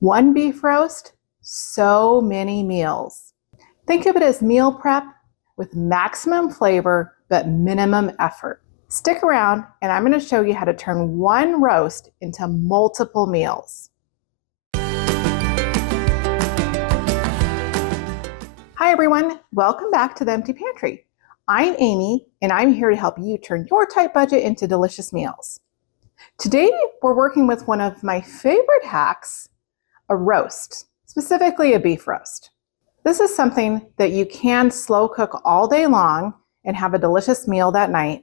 One beef roast, so many meals. Think of it as meal prep with maximum flavor but minimum effort. Stick around and I'm going to show you how to turn one roast into multiple meals. Hi everyone, welcome back to the Empty Pantry. I'm Amy and I'm here to help you turn your tight budget into delicious meals. Today we're working with one of my favorite hacks, a roast, specifically a beef roast. This is something that you can slow cook all day long and have a delicious meal that night,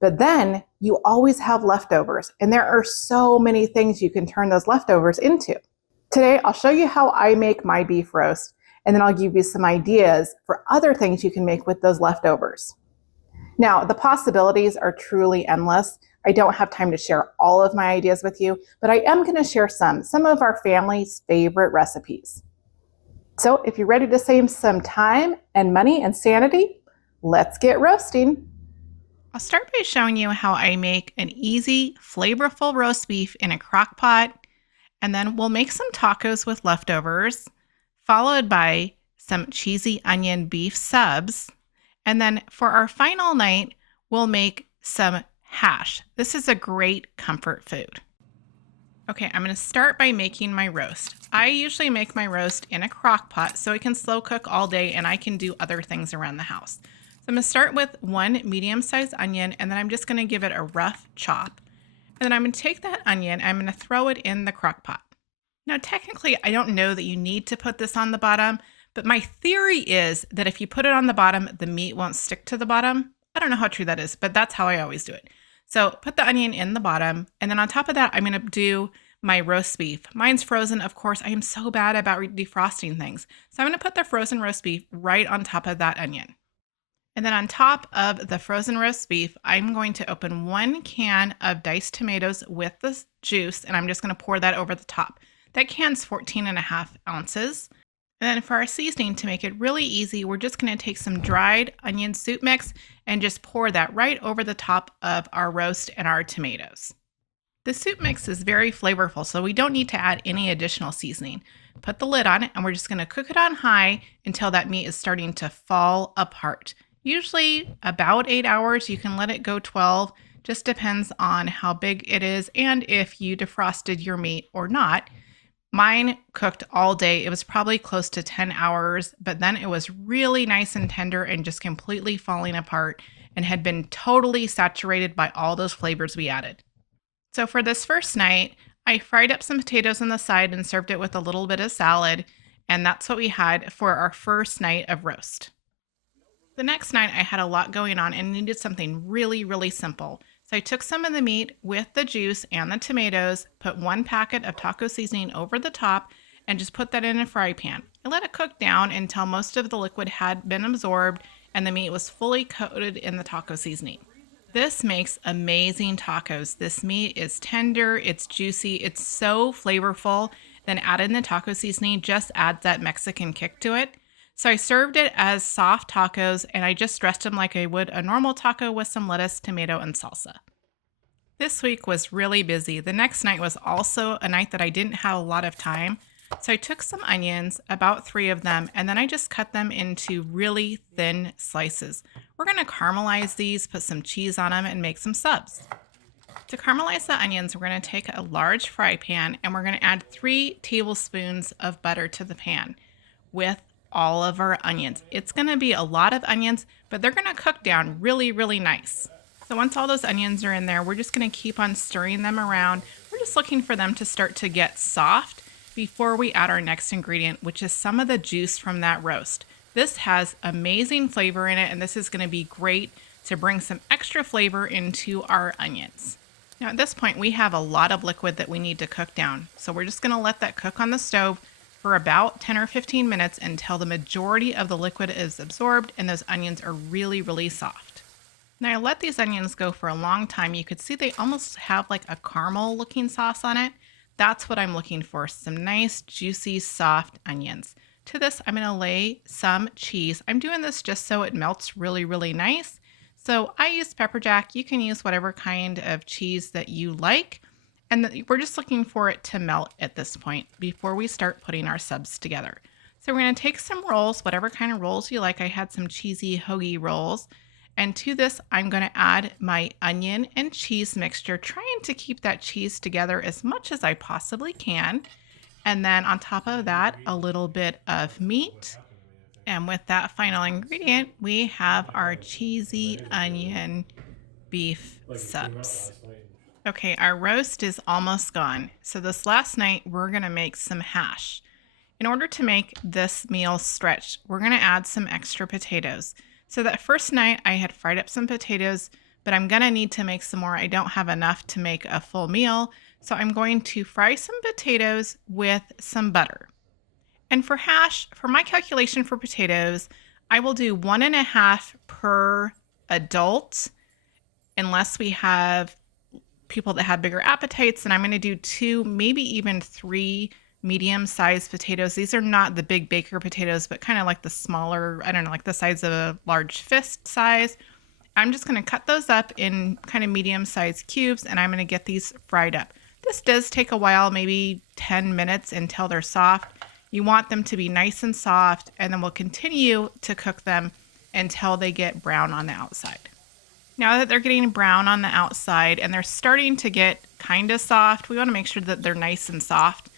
but then you always have leftovers, and there are so many things you can turn those leftovers into. Today, I'll show you how I make my beef roast, and then I'll give you some ideas for other things you can make with those leftovers. Now, the possibilities are truly endless. I don't have time to share all of my ideas with you, but I am going to share some of our family's favorite recipes. So if you're ready to save some time and money and sanity, let's get roasting. I'll start by showing you how I make an easy, flavorful roast beef in a crock pot, and then we'll make some tacos with leftovers, followed by some cheesy onion beef subs. And then for our final night, we'll make some hash. This is a great comfort food. Okay, I'm going to start by making my roast. I usually make my roast in a crock pot so it can slow cook all day and I can do other things around the house. So I'm going to start with one medium-sized onion and then I'm just going to give it a rough chop. And then I'm going to take that onion and I'm going to throw it in the crock pot. Now, technically, I don't know that you need to put this on the bottom, but my theory is that if you put it on the bottom, the meat won't stick to the bottom. I don't know how true that is, but that's how I always do it. So put the onion in the bottom, and then on top of that, I'm going to do my roast beef. Mine's frozen, of course. I am so bad about defrosting things. So I'm going to put the frozen roast beef right on top of that onion. And then on top of the frozen roast beef, I'm going to open one can of diced tomatoes with the juice, and I'm just going to pour that over the top. That can's 14.5 ounces. And then for our seasoning, to make it really easy, we're just going to take some dried onion soup mix and just pour that right over the top of our roast and our tomatoes. The soup mix is very flavorful, so we don't need to add any additional seasoning. Put the lid on it, and we're just going to cook it on high until that meat is starting to fall apart. Usually about 8 hours. You can let it go 12. Just depends on how big it is and if you defrosted your meat or not. Mine cooked all day. It was probably close to 10 hours, but then it was really nice and tender and just completely falling apart and had been totally saturated by all those flavors we added. So for this first night, I fried up some potatoes on the side and served it with a little bit of salad, and that's what we had for our first night of roast. The next night, I had a lot going on and needed something really, really simple. So I took some of the meat with the juice and the tomatoes, put one packet of taco seasoning over the top, and just put that in a fry pan. I let it cook down until most of the liquid had been absorbed and the meat was fully coated in the taco seasoning. This makes amazing tacos. This meat is tender, it's juicy, it's so flavorful. Then adding the taco seasoning just adds that Mexican kick to it. So I served it as soft tacos, and I just dressed them like I would a normal taco with some lettuce, tomato, and salsa. This week was really busy. The next night was also a night that I didn't have a lot of time. So I took some onions, about 3 of them, and then I just cut them into really thin slices. We're going to caramelize these, put some cheese on them, and make some subs. To caramelize the onions, we're going to take a large fry pan, and we're going to add 3 tablespoons of butter to the pan with all of our onions. It's going to be a lot of onions, but they're going to cook down really, really nice. So once all those onions are in there, we're just going to keep on stirring them around. We're just looking for them to start to get soft before we add our next ingredient, which is some of the juice from that roast. This has amazing flavor in it, and this is going to be great to bring some extra flavor into our onions. Now at this point, we have a lot of liquid that we need to cook down. So we're just going to let that cook on the stove for about 10 or 15 minutes until the majority of the liquid is absorbed and those onions are really, really soft. Now I let these onions go for a long time. You could see they almost have like a caramel looking sauce on it. That's what I'm looking for, some nice, juicy, soft onions. To this, I'm going to lay some cheese. I'm doing this just so it melts really, really nice. So I used pepper jack. You can use whatever kind of cheese that you like. And we're just looking for it to melt at this point before we start putting our subs together. So we're going to take some rolls, whatever kind of rolls you like. I had some cheesy hoagie rolls. And to this, I'm going to add my onion and cheese mixture, trying to keep that cheese together as much as I possibly can. And then on top of that, a little bit of meat. And with that final ingredient, we have our cheesy onion beef subs. Okay, our roast is almost gone. So this last night, we're gonna make some hash. In order to make this meal stretch, we're gonna add some extra potatoes. So that first night, I had fried up some potatoes, but I'm gonna need to make some more. I don't have enough to make a full meal. So I'm going to fry some potatoes with some butter. And for hash, for my calculation for potatoes, I will do 1.5 per adult, unless we have people that have bigger appetites. And I'm going to do 2, maybe even 3 medium-sized potatoes. These are not the big baker potatoes, but kind of like the smaller, I don't know, like the size of a large fist size. I'm just going to cut those up in kind of medium-sized cubes, and I'm going to get these fried up. This does take a while, maybe 10 minutes until they're soft. You want them to be nice and soft, and then we'll continue to cook them until they get brown on the outside. Now that they're getting brown on the outside and they're starting to get kind of soft, we want to make sure that they're nice and soft,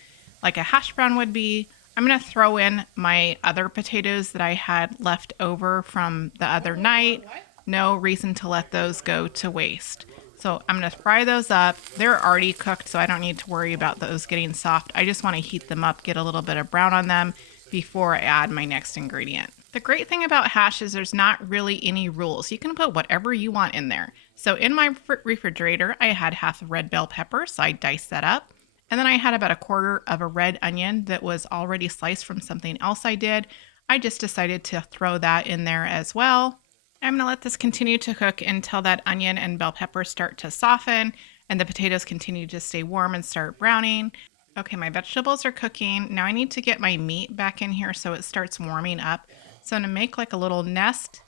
like a hash brown would be. I'm going to throw in my other potatoes that I had left over from the other night. No reason to let those go to waste. So I'm going to fry those up. They're already cooked, so I don't need to worry about those getting soft. I just want to heat them up, get a little bit of brown on them before I add my next ingredient. The great thing about hash is there's not really any rules. You can put whatever you want in there. So in my refrigerator, I had half a red bell pepper, so I diced that up. And then I had about 1/4 of a red onion that was already sliced from something else I did. I just decided to throw that in there as well. I'm going to let this continue to cook until that onion and bell pepper start to soften and the potatoes continue to stay warm and start browning. Okay, my vegetables are cooking. Now I need to get my meat back in here so it starts warming up. So I'm going to make like a little nest,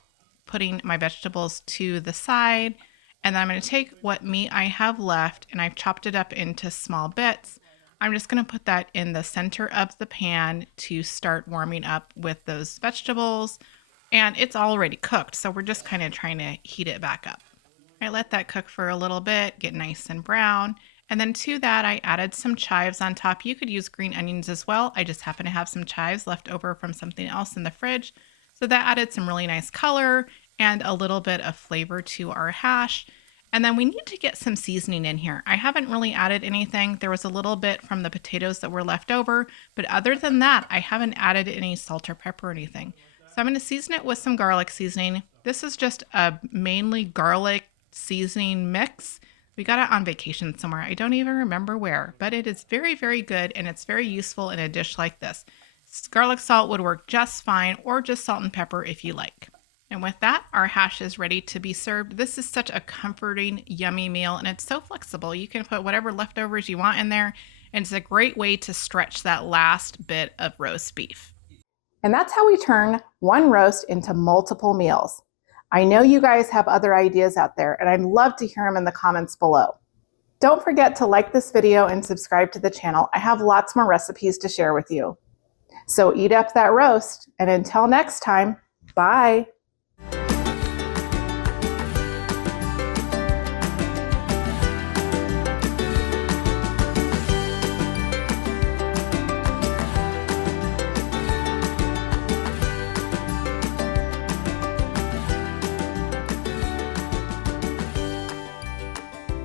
putting my vegetables to the side. And then I'm going to take what meat I have left, and I've chopped it up into small bits. I'm just going to put that in the center of the pan to start warming up with those vegetables. And it's already cooked, so we're just kind of trying to heat it back up. I let that cook for a little bit, get nice and brown. And then to that, I added some chives on top. You could use green onions as well. I just happen to have some chives left over from something else in the fridge. So that added some really nice color and a little bit of flavor to our hash. And then we need to get some seasoning in here. I haven't really added anything. There was a little bit from the potatoes that were left over, but other than that, I haven't added any salt or pepper or anything. So I'm going to season it with some garlic seasoning. This is just a mainly garlic seasoning mix. We got it on vacation somewhere. I don't even remember where, but it is very, very good, and it's very useful in a dish like this. Garlic salt would work just fine, or just salt and pepper if you like. And with that, our hash is ready to be served. This is such a comforting, yummy meal, and it's so flexible. You can put whatever leftovers you want in there, and it's a great way to stretch that last bit of roast beef. And that's how we turn one roast into multiple meals. I know you guys have other ideas out there, and I'd love to hear them in the comments below. Don't forget to like this video and subscribe to the channel. I have lots more recipes to share with you. So eat up that roast, and until next time, bye.